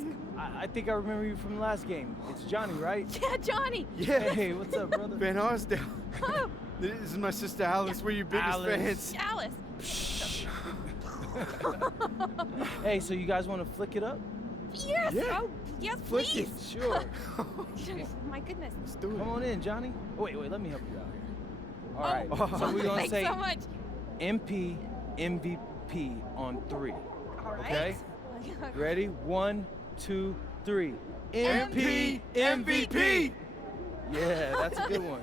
please. I think I remember you from the last game. It's Johnny, right? Yeah, Johnny. Yeah. Hey, what's up, brother? Van Arsdale. Oh, This is my sister Alice. We're your biggest Alice. fans. Alice. Hey, so you guys want to flick it up? Yes. Yeah. Oh, yes, Flick please. it. Sure. My goodness. Let's do it. Come on in, Johnny. Oh, wait, let me help you out here. All right. Oh, So we're gonna thanks say so much. MP MVP on 3. All right. Okay. Ready? 1, 2, 3. MP MVP. Yeah, that's a good one.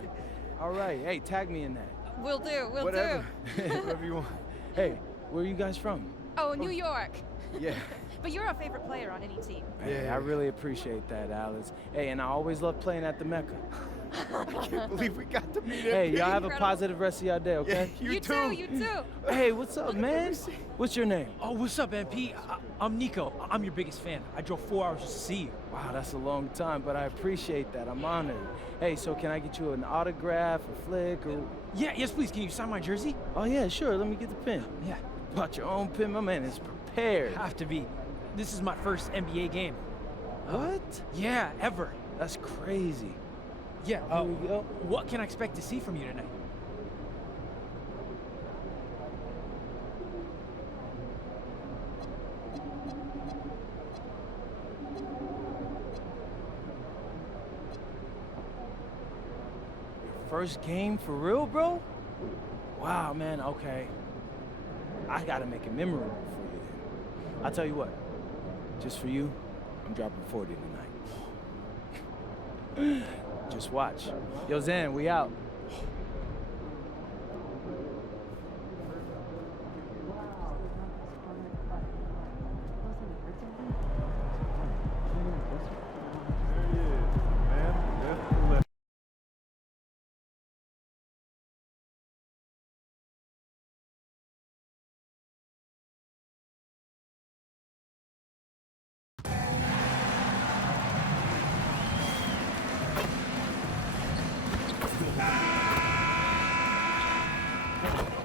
All right. Hey, tag me in that. We'll do. We'll Whatever. do. Whatever you want. Hey, where are you guys from? Oh, New York. Yeah. But you're a favorite player on any team. Hey, Yeah. I really appreciate that, Alice. Hey, and I always love playing at the Mecca. I can't believe we got to meet Hey, MP. y'all have a Incredible. positive rest of y'all day, Yeah, okay? you too. You too. Hey, what's up, man? What's your name? Oh, what's up, MP? I'm Nico. I'm your biggest fan. I drove 4 hours just to see you. Wow, that's a long time, but I appreciate that. I'm honored. Hey, so can I get you an autograph, a flick, or... Yeah, yes, please. Can you sign my jersey? Oh, yeah, sure. Let me get the pen. Yeah, Bought your own pen? My man is prepared. have to be. This is my first NBA game. What? Yeah, ever. That's crazy. Yeah, Here we go. what can I expect to see from you tonight? First game for real, bro? Wow, man, okay. I gotta make it memorable for you then. I'll tell you what, just for you, I'm dropping 40 tonight. Just watch. Yo, Zan, we out. There he is, man. Left to left.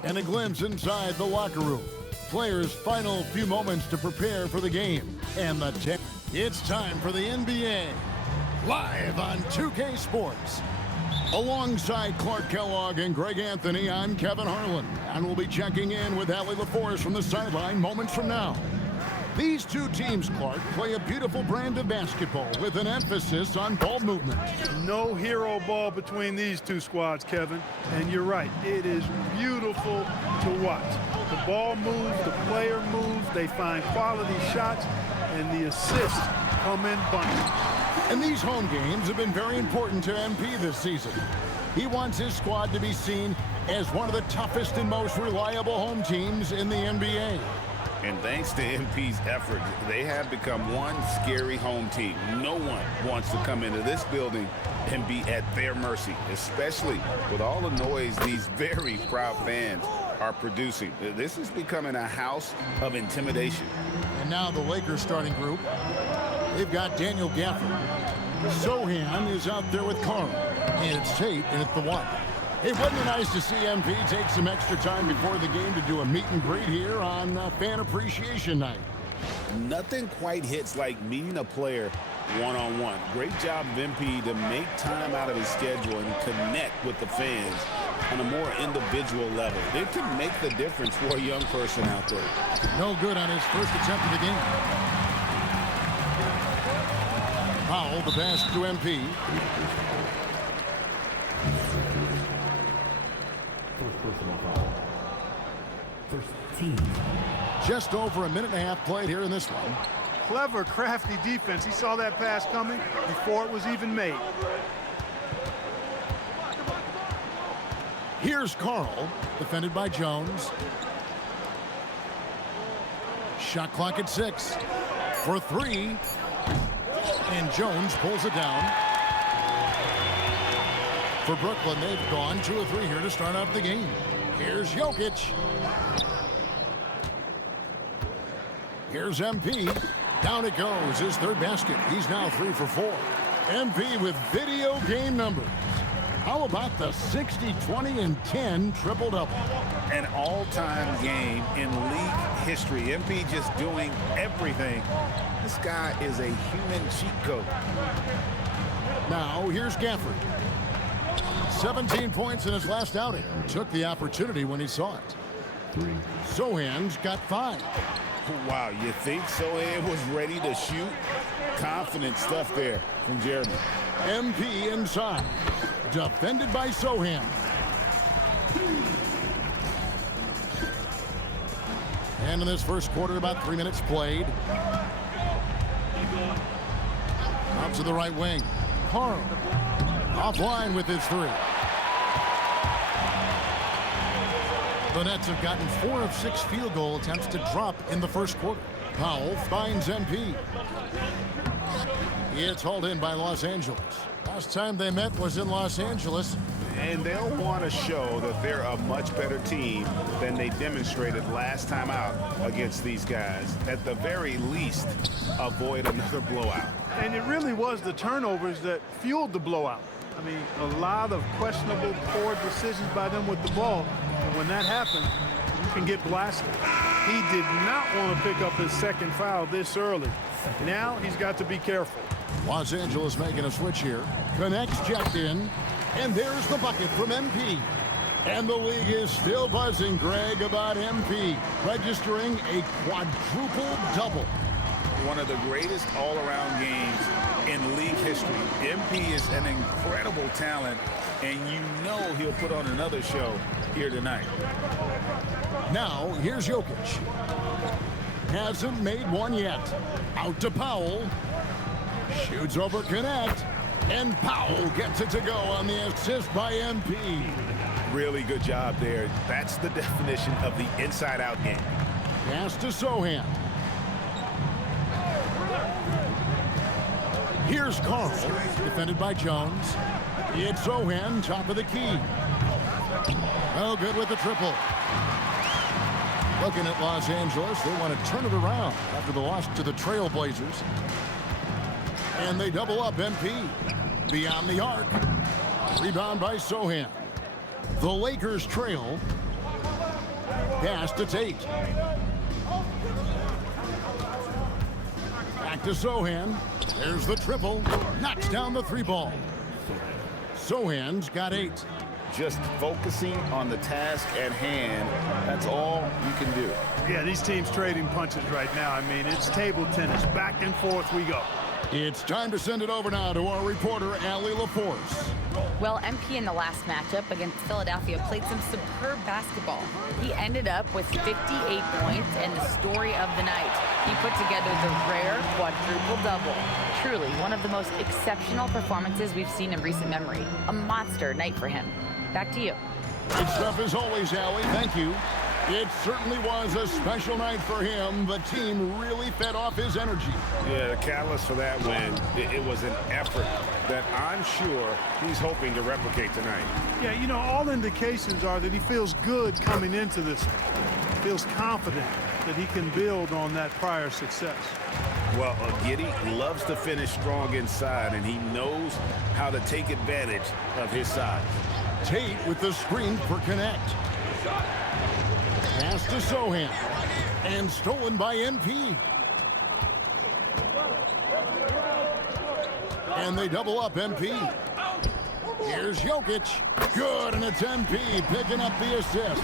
And a glimpse inside the locker room. Players' final few moments to prepare for the game. And the it's time for the NBA. Live on 2K Sports. Alongside Clark Kellogg and Greg Anthony, I'm Kevin Harlan. And we'll be checking in with Allie LaForce from the sideline moments from now. These two teams, Clark, play a beautiful brand of basketball with an emphasis on ball movement. No hero ball between these two squads, Kevin. And you're right, it is beautiful to watch. The ball moves, the player moves, they find quality shots, and the assists come in bunches. And these home games have been very important to MP this season. He wants his squad to be seen as one of the toughest and most reliable home teams in the NBA. And thanks to MP's effort, they have become one scary home team. No one wants to come into this building and be at their mercy, especially with all the noise these very proud fans are producing. This is becoming a house of intimidation. And now the Lakers starting group. They've got Daniel Gafford. Sohan is out there with Carl. And it's Tate in at the one. It would be nice to see MP take some extra time before the game to do a meet and greet here on Fan Appreciation Night. Nothing quite hits like meeting a player one-on-one. Great job of MP to make time out of his schedule and connect with the fans on a more individual level. It can make the difference for a young person out there. No good on his first attempt of the game. Powell, the pass to MP. First team. Just over a minute and a half played here in this one. Clever, crafty defense. He saw that pass coming before it was even made. Here's Carl, defended by Jones. Shot clock at 6. For 3. And Jones pulls it down. For Brooklyn, they've gone 2 of 3 here to start out the game. Here's Jokic. Here's MP. Down it goes, his third basket. He's now 3 for 4. MP with video game numbers. How about the 60, 20, and 10 triple-double? An all-time game in league history. MP just doing everything. This guy is a human cheat code. Now, here's Gafford. 17 points in his last outing. Took the opportunity when he saw it. Sohan's got 5. Wow, you think Sohan was ready to shoot? Confident stuff there from Jeremy. MP inside. Defended by Sohan. And in this first quarter, about 3 minutes played. Out to the right wing. Carl. Offline with his 3. The Nets have gotten 4 of 6 field goal attempts to drop in the first quarter. Powell finds MP. It's hauled in by Los Angeles. Last time they met was in Los Angeles. And they'll want to show that they're a much better team than they demonstrated last time out against these guys. At the very least, avoid another blowout. And it really was the turnovers that fueled the blowout. I mean, a lot of questionable, poor decisions by them with the ball. And when that happens, you can get blasted. He did not want to pick up his second foul this early. Now he's got to be careful. Los Angeles making a switch here. Connects, checked in. And there's the bucket from MP. And the league is still buzzing, Greg, about MP registering a quadruple double. One of the greatest all-around games in league history. MP is an incredible talent, and you know he'll put on another show here tonight. Now, here's Jokic. Hasn't made one yet. Out to Powell. Shoots over Connect. And Powell gets it to go on the assist by MP. Really good job there. That's the definition of the inside-out game. Pass to Sohan. Here's Carl, defended by Jones. It's Sohan, top of the key. Oh, good with the triple. Looking at Los Angeles, they want to turn it around after the loss to the Trailblazers. And they double up MP. Beyond the arc. Rebound by Sohan. The Lakers trail. Pass to Tate. Back to Sohan. There's the triple. Knocks down the 3 ball. Sohan's got 8. Just focusing on the task at hand. That's all you can do. Yeah, these teams trading punches right now. I mean, it's table tennis. Back and forth we go. It's time to send it over now to our reporter, Allie LaForce. Well, MP in the last matchup against Philadelphia played some superb basketball. He ended up with 58 points and the story of the night. He put together the rare quadruple-double. Truly one of the most exceptional performances we've seen in recent memory. A monster night for him. Back to you. Good stuff as always, Allie. Thank you. It certainly was a special night for him. The team really fed off his energy. Yeah, the catalyst for that win, it was an effort that I'm sure he's hoping to replicate tonight. Yeah, you know, all indications are that he feels good coming into this one. Feels confident that he can build on that prior success. Well, Giddy loves to finish strong inside, and he knows how to take advantage of his size. Tate with the screen for Connect. Pass to Sohan. And stolen by MP. And they double up MP. Here's Jokic. Good, and it's MP picking up the assist.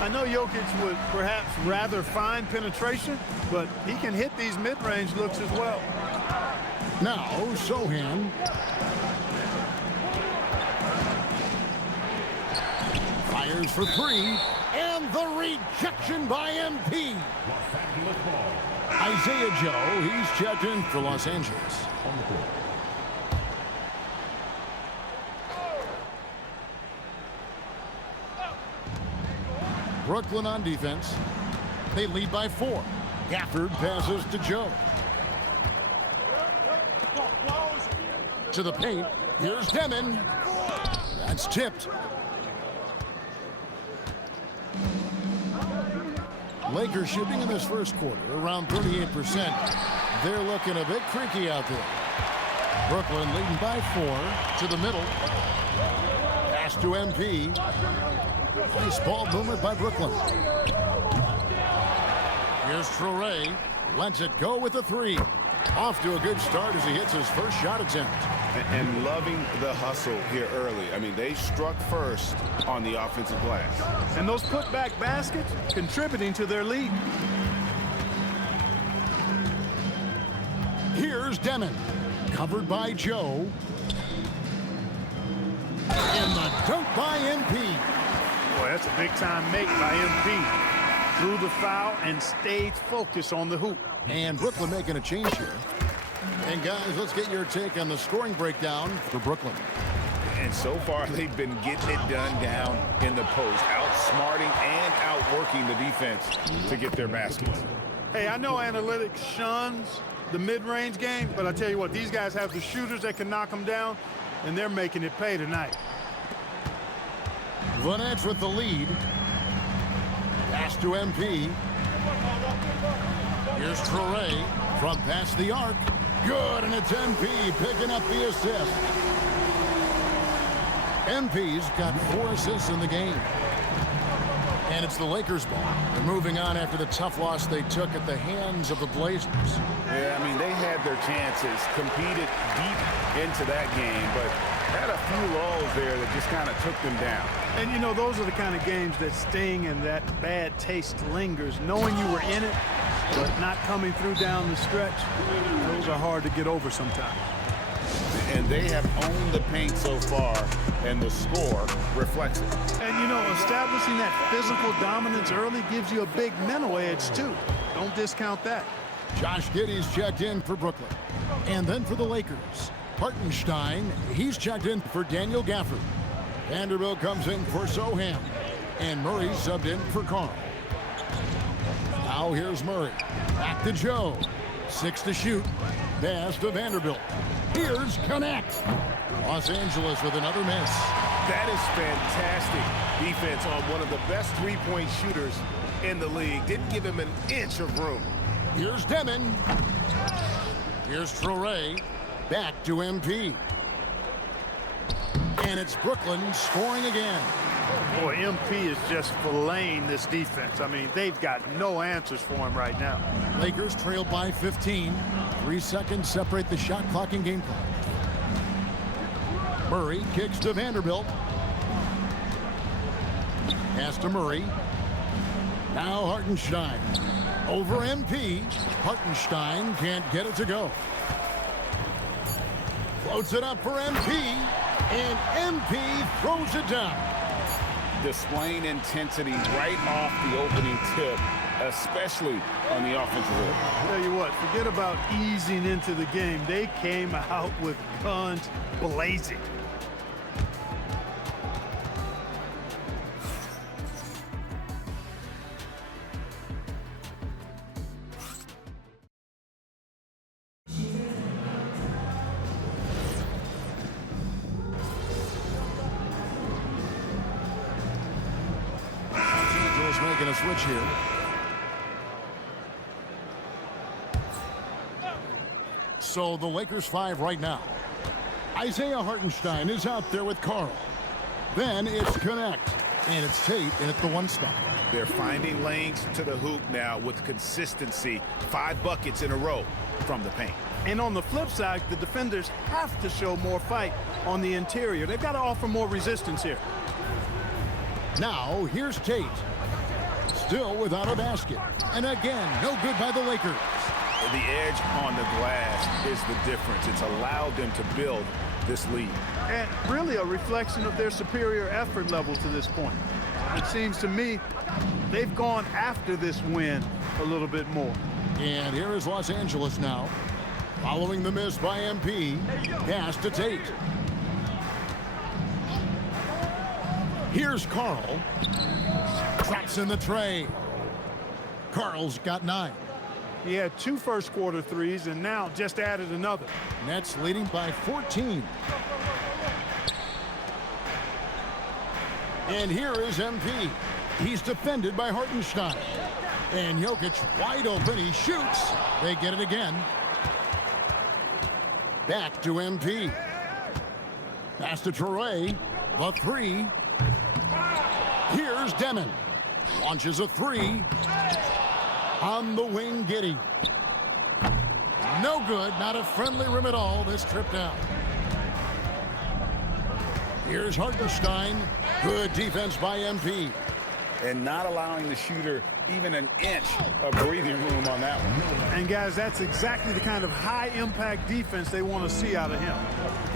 I know Jokic would perhaps rather find penetration, but he can hit these mid-range looks as well. Now, Sohan. Fires for 3. And the rejection by MP. Isaiah Joe, he's checked in for Los Angeles. Brooklyn on defense. They lead by 4. Gafford passes to Joe. To the paint. Here's Demon. That's tipped. Lakers shooting in this first quarter around 38%. They're looking a bit creaky out there. Brooklyn leading by 4 to the middle. Pass to MP. Nice ball movement by Brooklyn. Here's Traore. Lets it go with a three. Off to a good start as he hits his first shot attempt. And loving the hustle here early. I mean, they struck first on the offensive glass. And those putback baskets contributing to their lead. Here's Demon. Covered by Joe. And the dunk by MP. Boy, that's a big-time make by MP. Drew the foul and stayed focused on the hoop. And Brooklyn making a change here. And guys, let's get your take on the scoring breakdown for Brooklyn. And so far, they've been getting it done down in the post, outsmarting and outworking the defense to get their baskets. Hey, I know analytics shuns the mid-range game, but I tell you what, these guys have the shooters that can knock them down, and they're making it pay tonight. The Nets with the lead. Pass to MP. Here's Traore from past the arc. Good, and it's MP picking up the assist. MP's got 4 assists in the game. And it's the Lakers' ball. They're moving on after the tough loss they took at the hands of the Blazers. Yeah, I mean, they had their chances, competed deep into that game, but had a few lulls there that just kind of took them down. And, you know, those are the kind of games that sting and that bad taste lingers. Knowing you were in it, but not coming through down the stretch, those are hard to get over sometimes. And they have owned the paint so far, and the score reflects it. And, you know, establishing that physical dominance early gives you a big mental edge, too. Don't discount that. Josh Giddey's checked in for Brooklyn. And then for the Lakers, Hartenstein, he's checked in for Daniel Gafford. Vanderbilt comes in for Soham. And Murray subbed in for Carl. Now here's Murray. Back to Joe. 6 to shoot. Pass to Vanderbilt. Here's Connect. Los Angeles with another miss. That is fantastic defense on one of the best three-point shooters in the league. Didn't give him an inch of room. Here's Demon. Here's Traore. Back to MP. And it's Brooklyn scoring again. Boy, MP is just filleting this defense. I mean, they've got no answers for him right now. Lakers trail by 15. 3 seconds separate the shot clock and game clock. Murray kicks to Vanderbilt. Pass to Murray. Now Hartenstein. Over MP. Hartenstein can't get it to go. Floats it up for MP. And MP throws it down. Displaying intensity right off the opening tip, especially on the offensive end. Tell you what, forget about easing into the game. They came out with guns blazing. Making a switch here. So the Lakers 5 right now. Isaiah Hartenstein is out there with Carl. Then it's Connect. And it's Tate in at the 1 spot. They're finding lanes to the hoop now with consistency. 5 buckets in a row from the paint. And on the flip side, the defenders have to show more fight on the interior. They've got to offer more resistance here. Now here's Tate. Still without a basket. And again, no good by the Lakers. The edge on the glass is the difference. It's allowed them to build this lead. And really a reflection of their superior effort level to this point. It seems to me they've gone after this win a little bit more. And here is Los Angeles now. Following the miss by MP. Pass to Tate. Here's Carl. Traps in the tray. Carl's got 9. He had 2 first-quarter threes and now just added another. Nets leading by 14. And here is MP. He's defended by Hartenstein. And Jokic wide open. He shoots. They get it again. Back to MP. Pass to Traore. The three. Here's Demon. Launches a three. On the wing, Giddey. No good. Not a friendly rim at all this trip down. Here's Hartenstein. Good defense by MP. And not allowing the shooter even an inch of breathing room on that one. And guys, that's exactly the kind of high-impact defense they want to see out of him.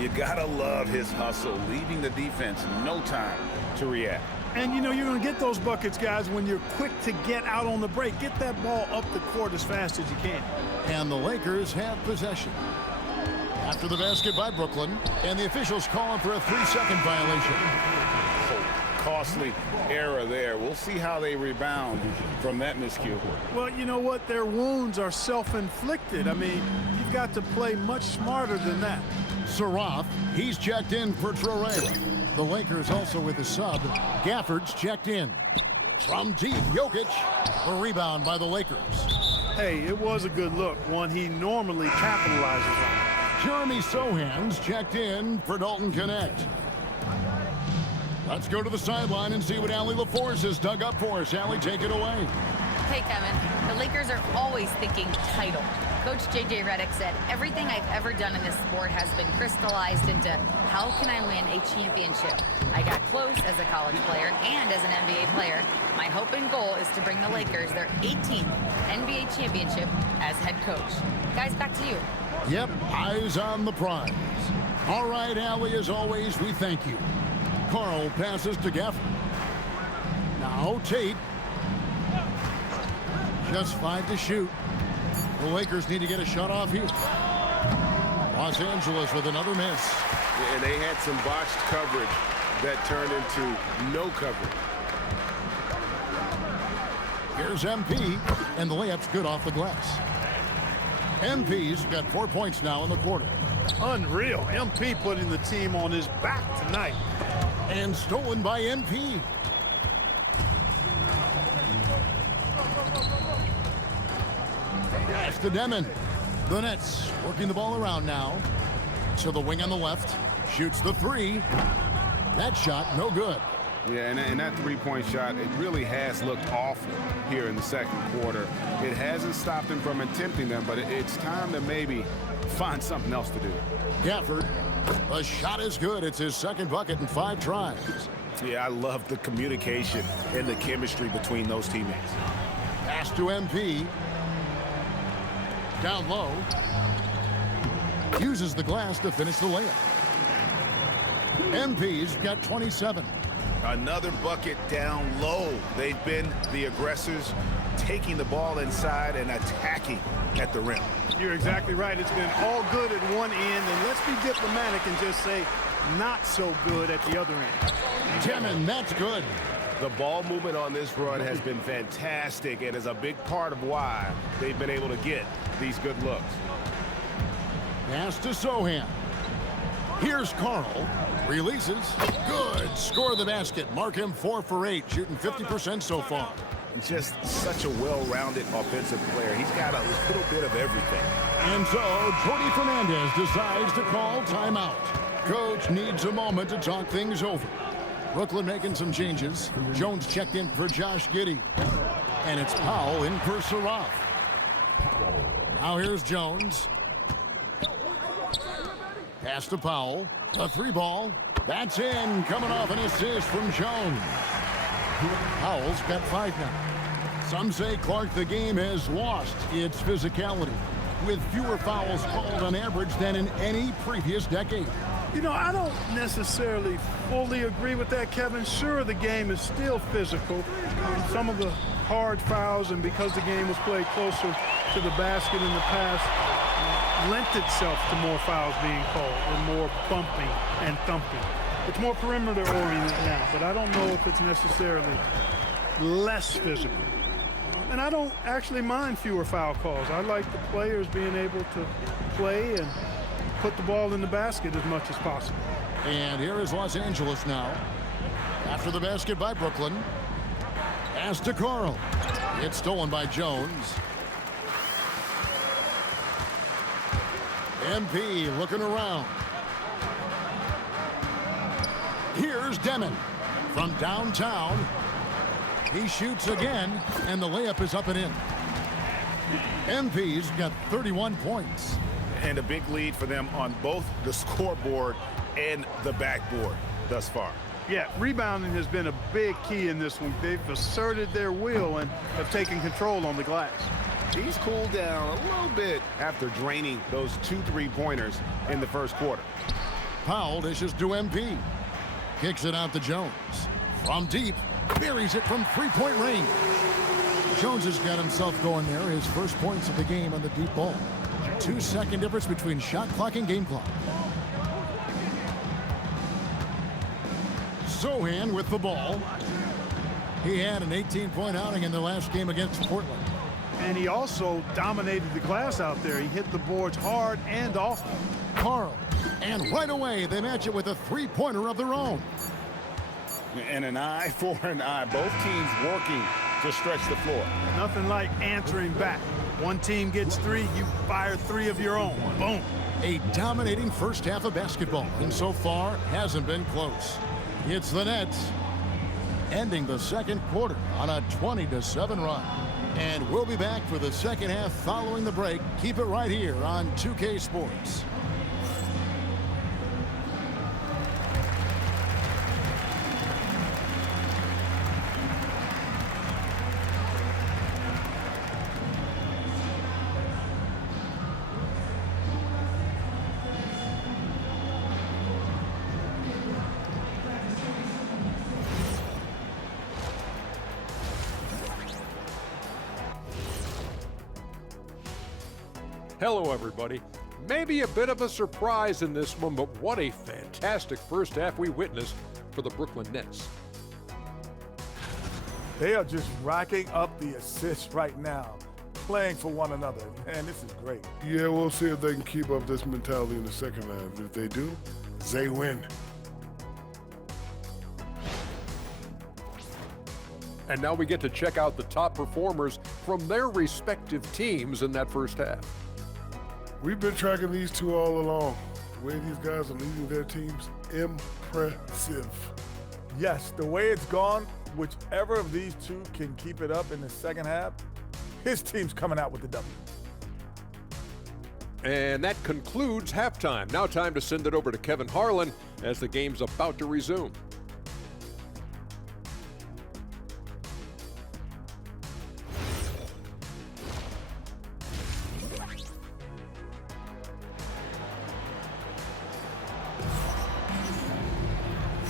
You gotta love his hustle, leaving the defense no time to react. And you know, you're going to get those buckets, guys, when you're quick to get out on the break. Get that ball up the court as fast as you can. And the Lakers have possession. After the basket by Brooklyn, and the officials calling for a 3-second violation. Costly error there. We'll see how they rebound from that miscue. Well, you know what? Their wounds are self-inflicted. I mean, you've got to play much smarter than that. Saraf, he's checked in for Traore. The Lakers also with a sub. Gafford's checked in. From deep, Jokic. A rebound by the Lakers. Hey, it was a good look, one he normally capitalizes on. Jeremy Sohan's checked in for Dalton Connect. Let's go to the sideline and see what Allie LaForce has dug up for us. Allie, take it away. Hey, Kevin. The Lakers are always thinking title. Coach J.J. Redick said, everything I've ever done in this sport has been crystallized into how can I win a championship? I got close as a college player and as an NBA player. My hope and goal is to bring the Lakers their 18th NBA championship as head coach. Guys, back to you. Yep, eyes on the prize. All right, Allie, as always, we thank you. Carl passes to Gafford. Now Tate. Just 5 to shoot. The Lakers need to get a shot off here. Los Angeles with another miss. And they had some botched coverage that turned into no coverage. Here's MP, and the layup's good off the glass. MP's got 4 points now in the quarter. Unreal. MP putting the team on his back tonight. And stolen by MP. Pass to Demon. The Nets working the ball around now. To the wing on the left. Shoots the three. That shot, no good. Yeah, and that three-point shot, it really has looked awful here in the second quarter. It hasn't stopped him from attempting them, but it's time to maybe find something else to do. Gafford, the shot is good. It's his second bucket in 5 tries. Yeah, I love the communication and the chemistry between those teammates. Pass to MP. Down low. Uses the glass to finish the layup. MP's got 27. Another bucket down low. They've been the aggressors, taking the ball inside and attacking at the rim. You're exactly right. It's been all good at one end, and let's be diplomatic and just say not so good at the other end. Demon, that's good. The ball movement on this run has been fantastic and is a big part of why they've been able to get these good looks. Pass to Sohan. Here's Carl. Releases. Good. Score the basket. Mark him 4 for 8. Shooting 50% so far. Just such a well-rounded offensive player. He's got a little bit of everything. And so, Jordy Fernandez decides to call timeout. Coach needs a moment to talk things over. Brooklyn making some changes. Jones checked in for Josh Giddey. And it's Powell in for Saraf. Now here's Jones. Pass to Powell. A 3-ball. That's in. Coming off an assist from Jones. Powell's got 5 now. Some say, Clark, the game has lost its physicality, with fewer fouls called on average than in any previous decade. You know, I don't necessarily fully agree with that, Kevin. Sure, the game is still physical. Some of the hard fouls, and because the game was played closer to the basket in the past, lent itself to more fouls being called and more bumping and thumping. It's more perimeter oriented now, but I don't know if it's necessarily less physical. And I don't actually mind fewer foul calls. I like the players being able to play and put the ball in the basket as much as possible. And here is Los Angeles now. After the basket by Brooklyn. Pass to Carl. It's stolen by Jones. MP looking around. Here's Demon from downtown. He shoots again, and the layup is up and in. MP's got 31 points. And a big lead for them on both the scoreboard and the backboard thus far. Yeah, rebounding has been a big key in this one. They've asserted their will and have taken control on the glass. He's cooled down a little bit after draining those 2 3-pointers in the first quarter. Powell dishes to MP. Kicks it out to Jones. From deep, buries it from three-point range. Jones has got himself going there. His first points of the game on the deep ball. 2-second difference between shot clock and game clock. Sohan with the ball. He had an 18-point outing in the last game against Portland. And he also dominated the glass out there. He hit the boards hard and often. Carl. And right away, they match it with a three-pointer of their own. And an eye for an eye. Both teams working to stretch the floor. Nothing like answering back. One team gets 3, you fire 3 of your own. Boom. A dominating first half of basketball, and so far hasn't been close. It's the Nets ending the second quarter on a 20-7 run. And we'll be back for the second half following the break. Keep it right here on 2K Sports. Hello, everybody. Maybe a bit of a surprise in this one, but what a fantastic first half we witnessed for the Brooklyn Nets. They are just racking up the assists right now, playing for one another. Man, this is great. Yeah, we'll see if they can keep up this mentality in the second half. If they do, they win. And now we get to check out the top performers from their respective teams in that first half. We've been tracking these two all along. The way these guys are leading their teams, impressive. Yes, the way it's gone, whichever of these two can keep it up in the second half, his team's coming out with the W. And that concludes halftime. Now time to send it over to Kevin Harlan as the game's about to resume.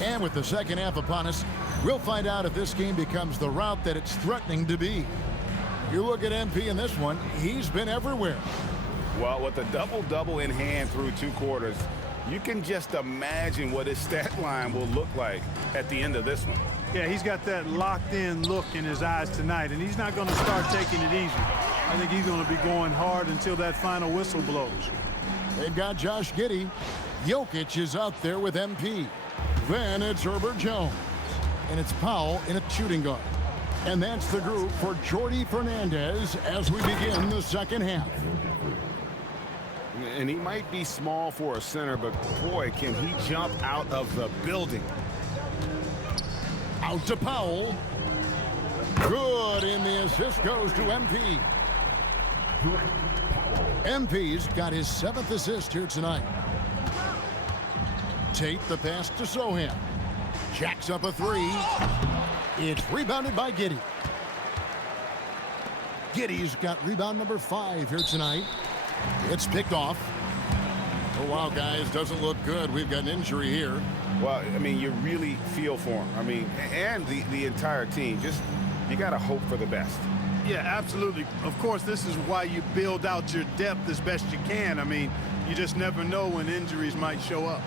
And with the second half upon us, we'll find out if this game becomes the route that it's threatening to be. You look at MP in this one, he's been everywhere. Well, with a double-double in hand through 2 quarters, you can just imagine what his stat line will look like at the end of this one. Yeah, he's got that locked-in look in his eyes tonight, and he's not going to start taking it easy. I think he's going to be going hard until that final whistle blows. They've got Josh Giddey. Jokic is out there with MP. Then it's Herbert Jones. And it's Powell in a shooting guard. And that's the group for Jordi Fernandez as we begin the second half. And he might be small for a center, but boy, can he jump out of the building. Out to Powell. Good, and the assist goes to MP. MP's got his 7th assist here tonight. Tate the pass to Sohan. Jacks up a 3. It's rebounded by Giddey. Giddey's got rebound number 5 here tonight. It's picked off. Oh, wow, guys, doesn't look good. We've got an injury here. Well, I mean, you really feel for him. I mean, and the entire team. Just, you got to hope for the best. Yeah, absolutely. Of course, this is why you build out your depth as best you can. I mean, you just never know when injuries might show up.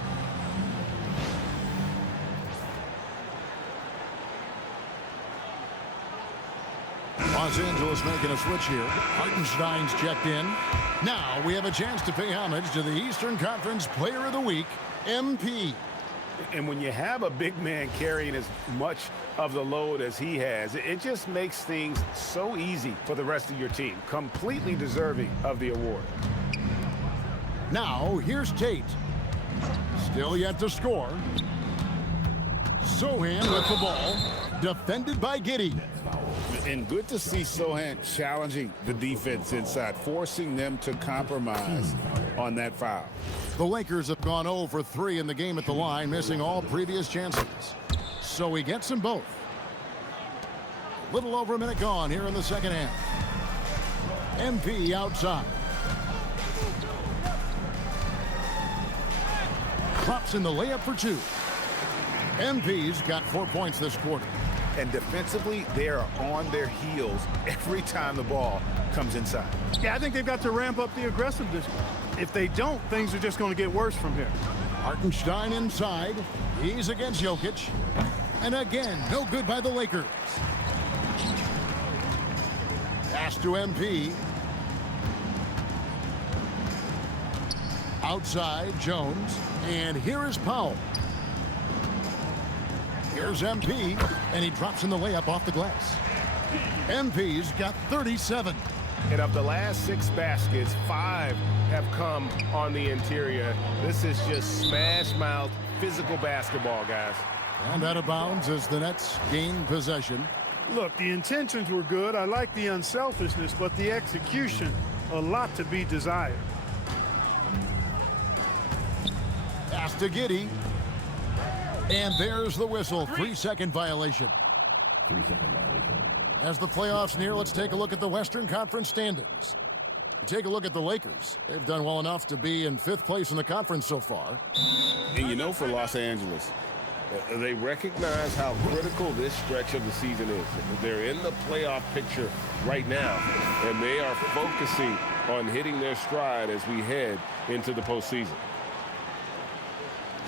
Los Angeles making a switch here. Hartenstein's checked in. Now we have a chance to pay homage to the Eastern Conference Player of the Week, MP. And when you have a big man carrying as much of the load as he has, it just makes things so easy for the rest of your team. Completely deserving of the award. Now here's Tate. Still yet to score. Sohan with the ball, defended by Giddey. And good to see Sohan challenging the defense inside, forcing them to compromise on that foul. The Lakers have gone 0 for 3 in the game at the line, missing all previous chances. So he gets them both. A little over a minute gone here in the second half. MP outside. Drops in the layup for 2. MP's got 4 points this quarter. And defensively, they are on their heels every time the ball comes inside. Yeah, I think they've got to ramp up the aggressiveness. If they don't, things are just going to get worse from here. Hartenstein inside. He's against Jokic. And again, no good by the Lakers. Pass to MP. Outside, Jones. And here is Powell. Here's MP, and he drops in the layup off the glass. MP's got 37. And of the last 6 baskets, 5 have come on the interior. This is just smash-mouth physical basketball, guys. And out of bounds as the Nets gain possession. Look, the intentions were good. I like the unselfishness, but the execution, a lot to be desired. Pass to Giddey. And there's the whistle. 3-second violation. 3-second violation. As the playoffs near, let's take a look at the Western Conference standings. Take a look at the Lakers. They've done well enough to be in 5th place in the conference so far. And you know, for Los Angeles, they recognize how critical this stretch of the season is. They're in the playoff picture right now, and they are focusing on hitting their stride as we head into the postseason.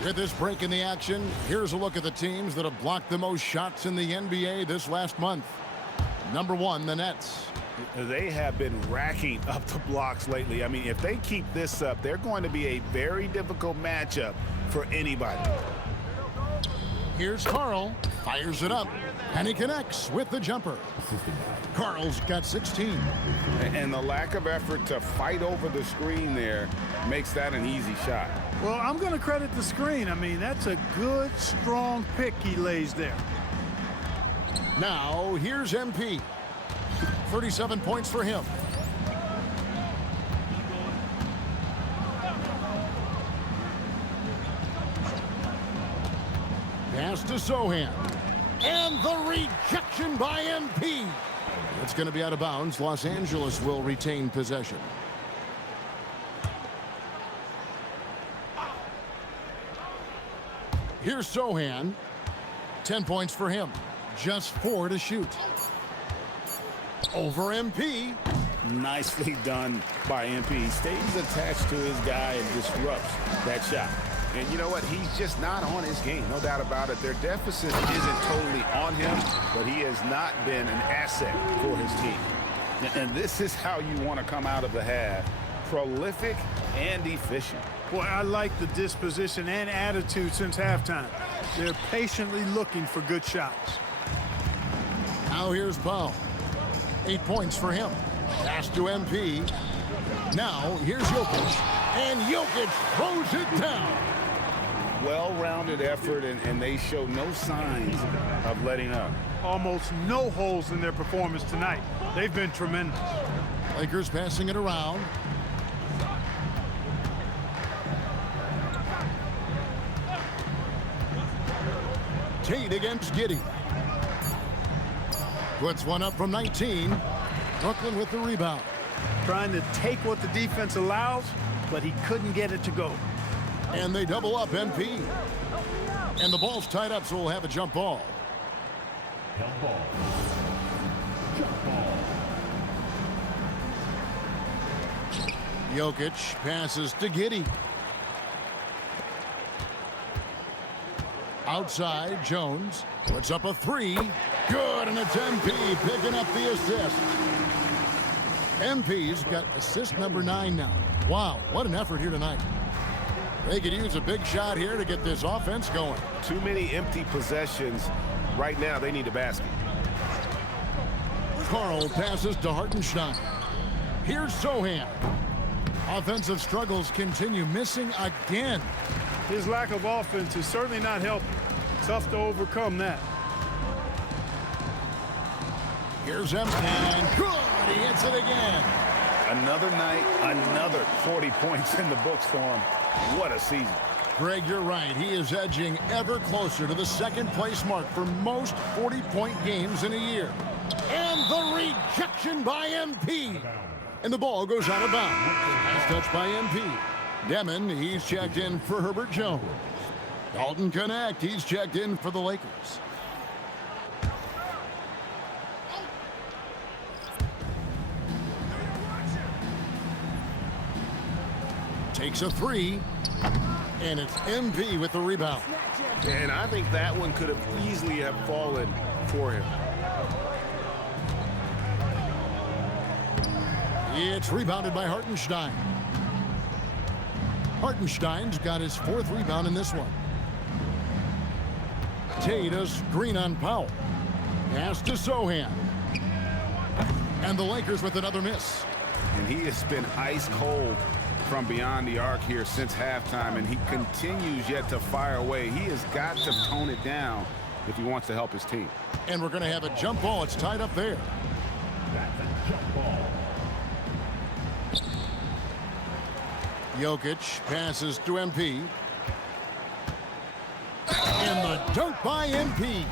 With this break in the action, here's a look at the teams that have blocked the most shots in the NBA this last month. Number 1, the Nets. They have been racking up the blocks lately. I mean, if they keep this up, they're going to be a very difficult matchup for anybody. Here's Carl, fires it up, and he connects with the jumper. Carl's got 16. And the lack of effort to fight over the screen there makes that an easy shot. Well, I'm going to credit the screen. I mean, that's a good, strong pick he lays there. Now, here's MP. 37 points for him. Pass to Sohan. And the rejection by MP. It's going to be out of bounds. Los Angeles will retain possession. Here's Sohan. 10 points for him. Just 4 to shoot. Over MP. Nicely done by MP. He stays attached to his guy and disrupts that shot. And you know what? He's just not on his game. No doubt about it. Their deficit isn't totally on him, but he has not been an asset for his team. And this is how you want to come out of the half. Prolific and efficient. Boy, I like the disposition and attitude since halftime. They're patiently looking for good shots. Now here's Powell. 8 points for him. Pass to MP. Now here's Jokic. And Jokic throws it down. Well-rounded effort, and they show no signs of letting up. Almost no holes in their performance tonight. They've been tremendous. Lakers passing it around. Tate against Giddey. Puts one up from 19. Brooklyn with the rebound. Trying to take what the defense allows, but he couldn't get it to go. And they double up MP. And the ball's tied up, so we'll have a jump ball. Jump ball. Jump ball. Jokic passes to Giddey. Outside, Jones puts up a 3. Good, and it's MP picking up the assist. MP's got assist number 9 now. Wow, what an effort here tonight. They could use a big shot here to get this offense going. Too many empty possessions. Right now, they need a basket. Carl passes to Hartenstein. Here's Sohan. Offensive struggles continue, missing again. His lack of offense is certainly not helping. Tough to overcome that. Here's him, and good. He hits it again. Another night, another 40 points in the books for him. What a season. Greg, you're right. He is edging ever closer to the second place mark for most 40-point games in a year. And the rejection by MP. And the ball goes out of bounds. Last touch by MP. Demon, he's checked in for Herbert Jones. Dalton Connect, he's checked in for the Lakers. Takes a three, and it's MP with the rebound. And I think that one could have easily have fallen for him. It's rebounded by Hartenstein. Hartenstein's got his fourth rebound in this one. Tate a screen on Powell. Pass to Sohan. And the Lakers with another miss. And he has been ice cold from beyond the arc here since halftime, and he continues yet to fire away. He has got to tone it down if he wants to help his team. And we're going to have a jump ball. It's tied up there. That's a jump ball. Jokic passes to MP. And the dunk by MP.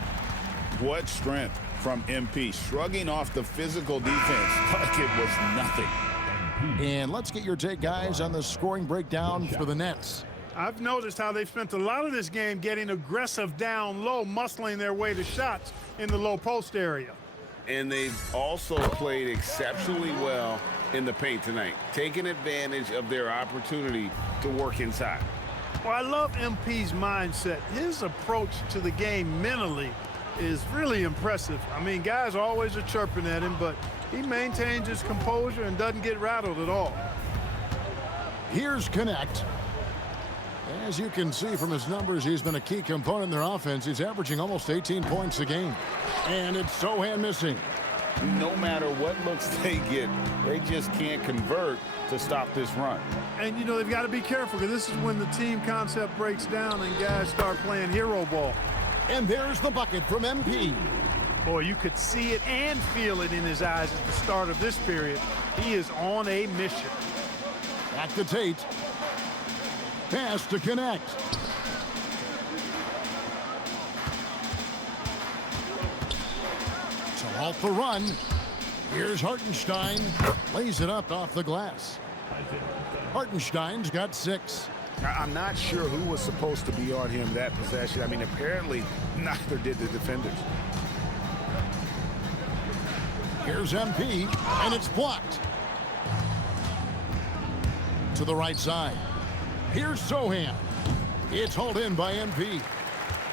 What strength from MP, shrugging off the physical defense like it was nothing. And let's get your take, guys, on the scoring breakdown for the Nets. I've noticed how they've spent a lot of this game getting aggressive down low, muscling their way to shots in the low post area. And they've also played exceptionally well in the paint tonight, taking advantage of their opportunity to work inside. Well, I love MP's mindset. His approach to the game mentally is really impressive. I mean, guys always are chirping at him, but he maintains his composure and doesn't get rattled at all. Here's Connect. As you can see from his numbers, he's been a key component in their offense. He's averaging almost 18 points a game. And it's Sohan missing. No matter what looks they get, they just can't convert to stop this run. And, you know, they've got to be careful because this is when the team concept breaks down and guys start playing hero ball. And there's the bucket from MP. Boy, you could see it and feel it in his eyes at the start of this period. He is on a mission. Back to Tate. Pass to Connect. To halt the run. Here's Hartenstein. Lays it up off the glass. Hartenstein's got 6. I'm not sure who was supposed to be on him that possession. I mean, apparently neither did the defenders. Here's MP, and it's blocked. To the right side. Here's Sohan. It's hauled in by MP.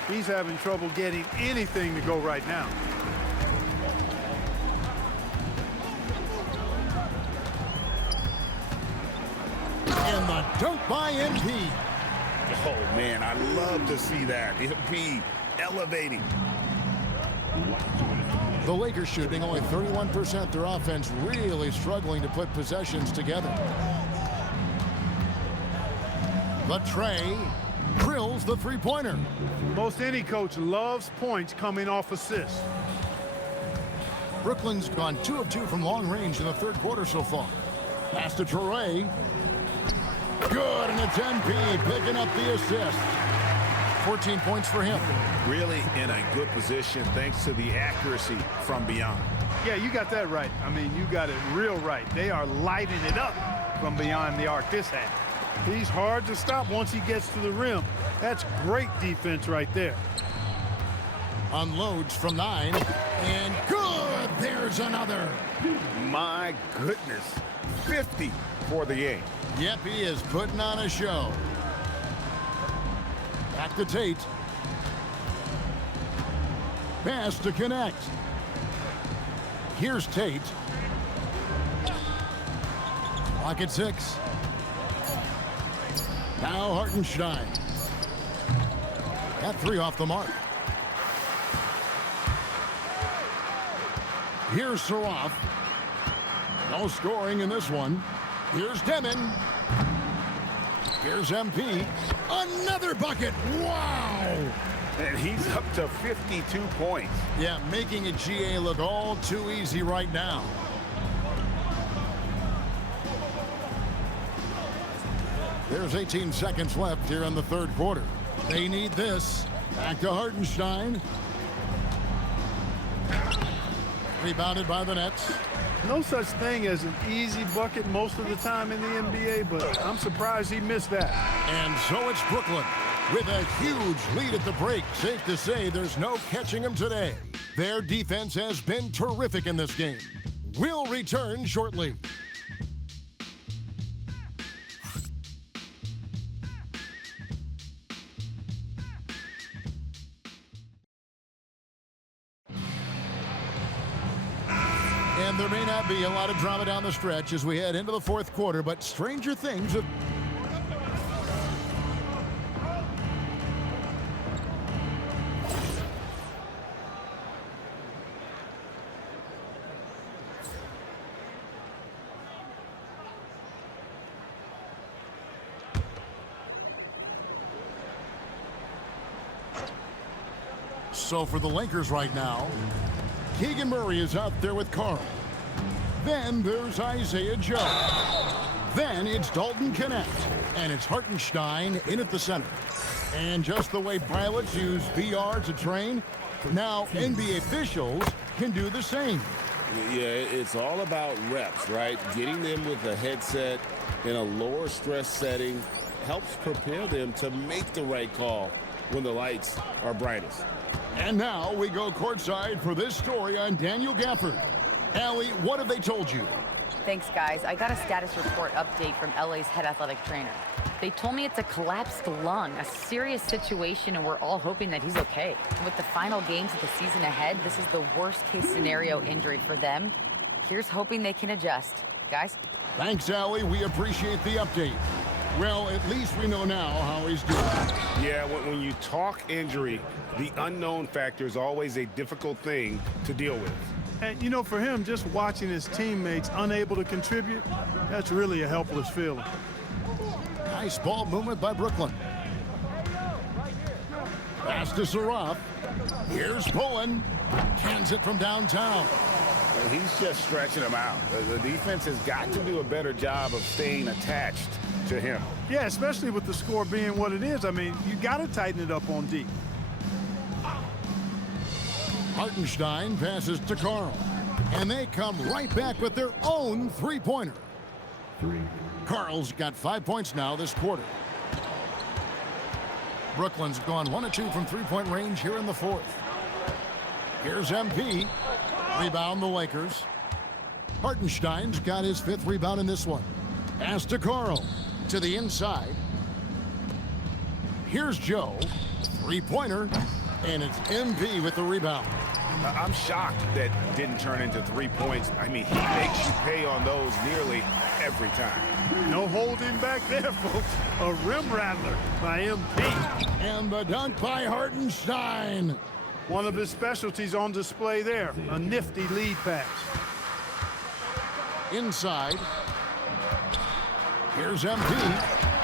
He's having trouble getting anything to go right now. And the dunk by MP. Oh, man, I love to see that. MP elevating. The Lakers shooting only 31%. Their offense really struggling to put possessions together. The tray drills the three-pointer. Most any coach loves points coming off assists. Brooklyn's gone 2 of 2 from long range in the third quarter so far. Pass to Traore. Good, and it's MP picking up the assist. 14 points for him. Really in a good position thanks to the accuracy from beyond. Yeah, you got that right. I mean, you got it real right. They are lighting it up from beyond the arc this half. He's hard to stop once he gets to the rim. That's great defense right there. Unloads from 9, and good! There's another. My goodness, 50 for the game. Yep, he is putting on a show. Back to Tate. Pass to Connect. Here's Tate. Clock at 6. Now Hartenstein. Got 3 off the mark. Here's Saroff. No scoring in this one. Here's Demon. Here's MP. Another bucket. Wow! And he's up to 52 points. Yeah, making a GA look all too easy right now. There's 18 seconds left here in the third quarter. They need this. Back to Hartenstein. Rebounded by the Nets. No such thing as an easy bucket most of the time in the NBA, but I'm surprised he missed that. And so it's Brooklyn with a huge lead at the break. Safe to say there's no catching them today. Their defense has been terrific in this game. We'll return shortly. And there may not be a lot of drama down the stretch as we head into the fourth quarter, but stranger things have... So for the Lakers right now, Keegan Murray is out there with Carl. Then there's Isaiah Joe. Then it's Dalton Connect. And it's Hartenstein in at the center. And just the way pilots use VR to train, now NBA officials can do the same. Yeah, it's all about reps, right? Getting them with a headset in a lower stress setting helps prepare them to make the right call when the lights are brightest. And now we go courtside for this story on Daniel Gafford. Allie, what have they told you? Thanks, guys. I got a status report update from LA's head athletic trainer. They told me it's a collapsed lung, a serious situation, and we're all hoping that he's okay. With the final games of the season ahead, this is the worst-case scenario injury for them. Here's hoping they can adjust. Guys? Thanks, Allie. We appreciate the update. Well, at least we know now how he's doing. Yeah, when you talk injury, the unknown factor is always a difficult thing to deal with. And, you know, for him, just watching his teammates unable to contribute, that's really a helpless feeling. Nice ball movement by Brooklyn. Pass to Saraf. Here's Pullen. Cans it from downtown. He's just stretching him out. The defense has got to do a better job of staying attached to him. Yeah, especially with the score being what it is. I mean, you got to tighten it up on D. Hartenstein passes to Carl. And they come right back with their own three-pointer. Carl's got 5 points now this quarter. Brooklyn's gone 1 of 2 from three-point range here in the fourth. Here's MP. Rebound the Lakers. Hartenstein's got his 5th rebound in this one. Pass to Carl. To the inside. Here's Joe. Three-pointer. And it's MP with the rebound. I'm shocked that didn't turn into 3 points. I mean, he makes you pay on those nearly every time. No holding back there, folks. A rim rattler by MP. And the dunk by Hartenstein. One of his specialties on display there. A nifty lead pass. Inside. Here's MP.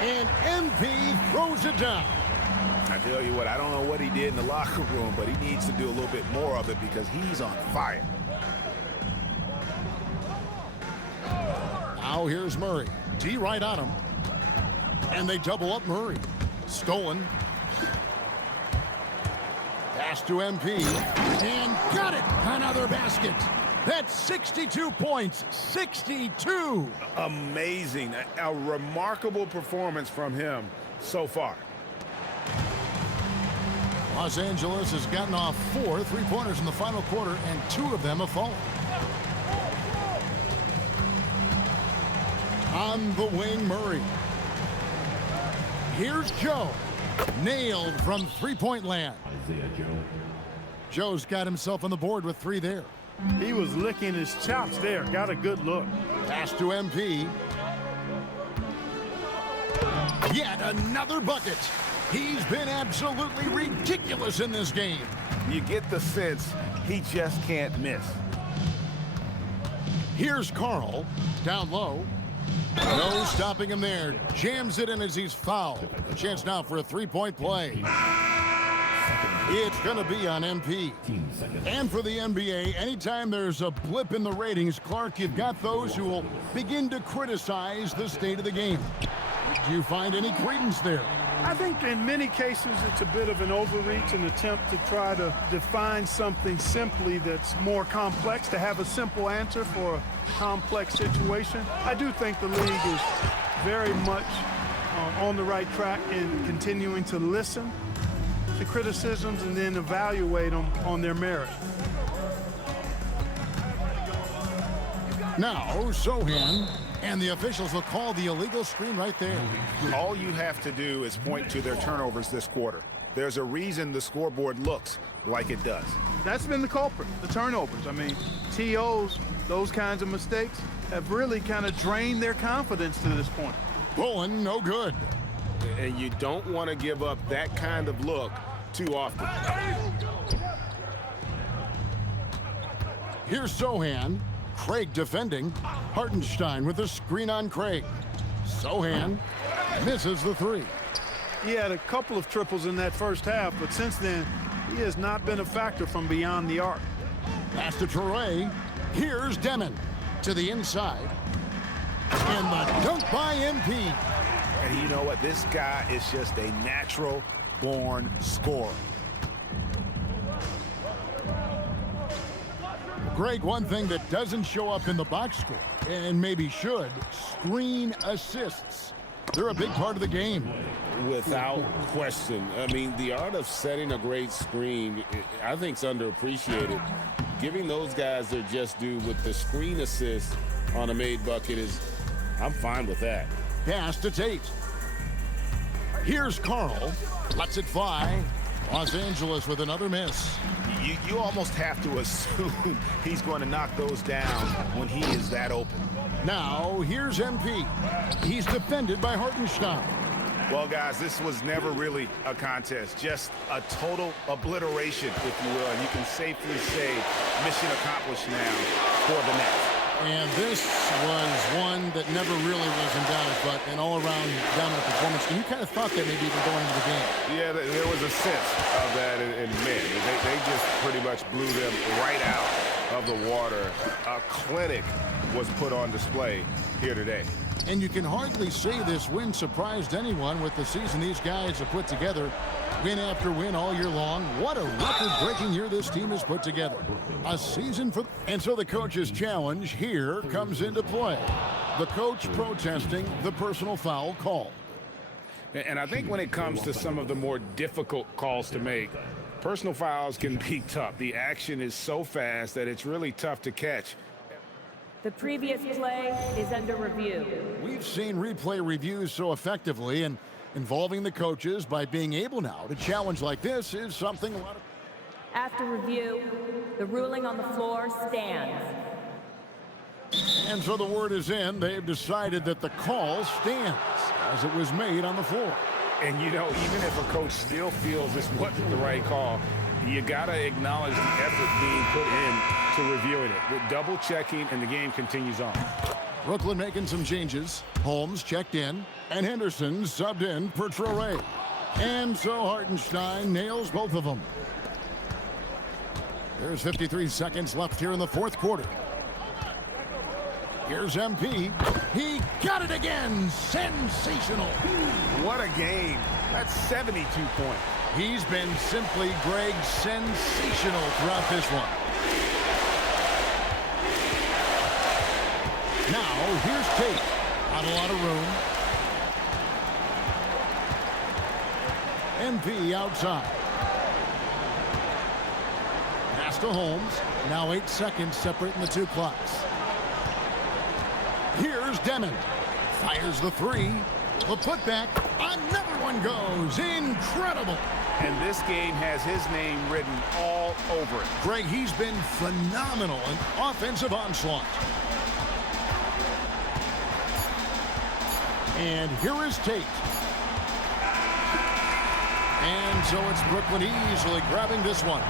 And MP throws it down. I tell you what, I don't know what he did in the locker room, but he needs to do a little bit more of it because he's on fire. Now here's Murray. D right on him. And they double up Murray. Stolen. Pass to MP. And got it! Another basket. That's 62 points. 62! Amazing. A remarkable performance from him so far. Los Angeles has gotten off 4 three-pointers in the final quarter, and 2 of them have fallen. On the wing, Murray. Here's Joe. Nailed from three-point land. Joe's got himself on the board with 3 there. He was licking his chops there. Got a good look. Pass to MP. Yet another bucket. He's been absolutely ridiculous in this game. You get the sense he just can't miss. Here's Carl. Down low. No stopping him there. Jams it in as he's fouled. A chance now for a three-point play. It's going to be on MP. And for the NBA, anytime there's a blip in the ratings, Clark, you've got those who will begin to criticize the state of the game. Do you find any credence there? I think in many cases it's a bit of an overreach, an attempt to try to define something simply that's more complex, to have a simple answer for a complex situation. I do think the league is very much on the right track in continuing to listen to criticisms and then evaluate them on their merit. Now, Sohan, and the officials will call the illegal screen right there. All you have to do is point to their turnovers this quarter. There's a reason the scoreboard looks like it does. That's been the culprit, the turnovers. I mean, TOs, those kinds of mistakes have really kind of drained their confidence to this point. Pulling, no good. And you don't want to give up that kind of look too often. Here's Sohan. Craig defending. Hartenstein with a screen on Craig. Sohan misses the three. He had a couple of triples in that first half, but since then, he has not been a factor from beyond the arc. Pass to Toure. Here's Demon to the inside. And the dunk by MP. And you know what? This guy is just a natural-born scorer. Greg, one thing that doesn't show up in the box score, and maybe should, screen assists. They're a big part of the game. Without question. I mean, the art of setting a great screen, I think, is underappreciated. Giving those guys their just due with the screen assist on a made bucket I'm fine with that. Pass to Tate. Here's Carl. Lets it fly. Los Angeles with another miss. You almost have to assume he's going to knock those down when he is that open. Now, here's MP. He's defended by Hartenstein. Well, guys, this was never really a contest, just a total obliteration, if you will. And you can safely say mission accomplished now for the Nets. And this was one that never really was in doubt, but an all-around dominant performance. And you kind of thought that maybe even going into the game. Yeah, there was a sense of that in men. They just pretty much blew them right out of the water. A clinic was put on display here today. And you can hardly say this win surprised anyone with the season these guys have put together. Win after win all year long. What a record-breaking year this team has put together. A season for... And so the coach's challenge here comes into play. The coach protesting the personal foul call. And I think when it comes to some of the more difficult calls to make, personal fouls can be tough. The action is so fast that it's really tough to catch. The previous play is under review. We've seen replay reviews so effectively, and involving the coaches by being able now to challenge like this is something a lot of... After review, the ruling on the floor stands. And so the word is in. They've decided that the call stands as it was made on the floor. And, you know, even if a coach still feels this wasn't the right call, you got to acknowledge the effort being put in to reviewing it. With double checking, and the game continues on. Brooklyn making some changes. Holmes checked in, and Henderson subbed in for Toure. And so Hartenstein nails both of them. There's 53 seconds left here in the fourth quarter. Here's MP. He got it again. Sensational. What a game. That's 72 points. He's been simply, Greg, sensational throughout this one. Now, here's Tate. Not a lot of room. MP outside. Pass to Holmes. Now 8 seconds separating the two clocks. Here's Demon. Fires the three. The putback. Another one goes. Incredible. And this game has his name written all over it. Greg, he's been phenomenal in offensive onslaught. And here is Tate. And so it's Brooklyn easily grabbing this one.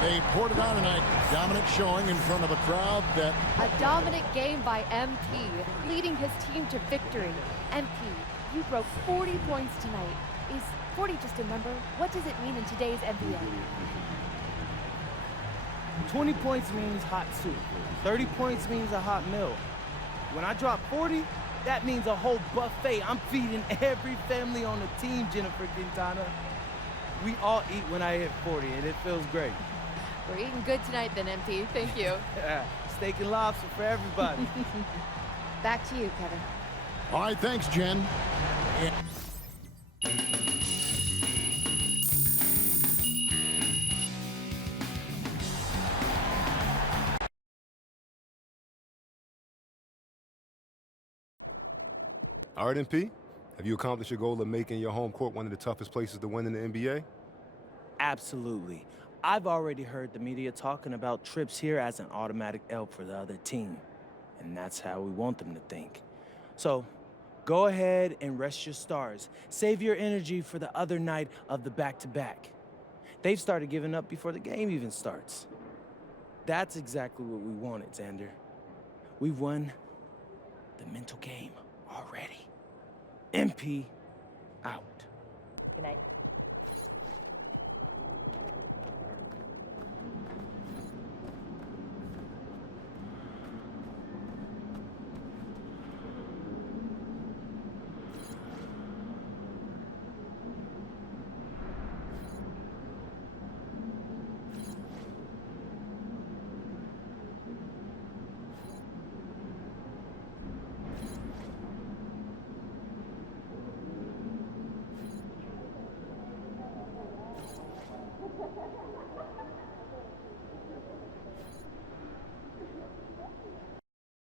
They poured it on tonight. Dominant showing in front of a crowd that... A dominant game by MP, leading his team to victory. MP, you broke 40 points tonight. Is 40 just a number? What does it mean in today's NBA? 20 points means hot soup. 30 points means a hot meal. When I drop 40, that means a whole buffet. I'm feeding every family on the team, Jennifer Quintana. We all eat when I hit 40, and it feels great. We're eating good tonight then, MP. Thank you. Steak and lobster for everybody. Back to you, Kevin. All right, thanks, Jen. All right, MP, have you accomplished your goal of making your home court one of the toughest places to win in the NBA? Absolutely. I've already heard the media talking about trips here as an automatic L for the other team. And that's how we want them to think. So, go ahead and rest your stars. Save your energy for the other night of the back-to-back. They've started giving up before the game even starts. That's exactly what we wanted, Xander. We've won the mental game already. MP out. Good night.